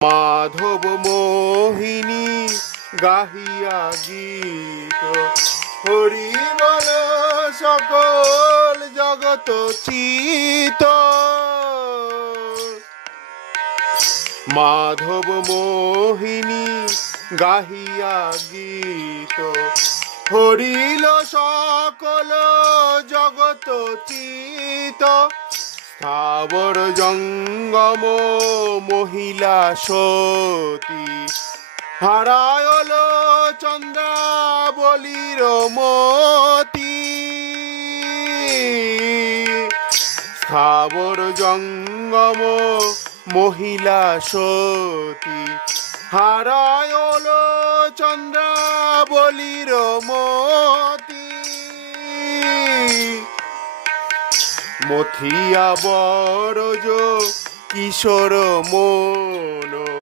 মাধব মোহিনী গাহিয়া গীত, হরি বল সকল জগত চিত। মাধব মোহিনী গাহিয়া গীত, হরিল সকল জগত চিত। স্থাবর জঙ্গম মহিলা সতী, হারায়ল চন্দ্রাবলীর মতি। স্থাবর জঙ্গম মহিলা সতী, হারায়ল চন্দ্রাবলীর মতি। মথিয়া বরজ কিশোর মন,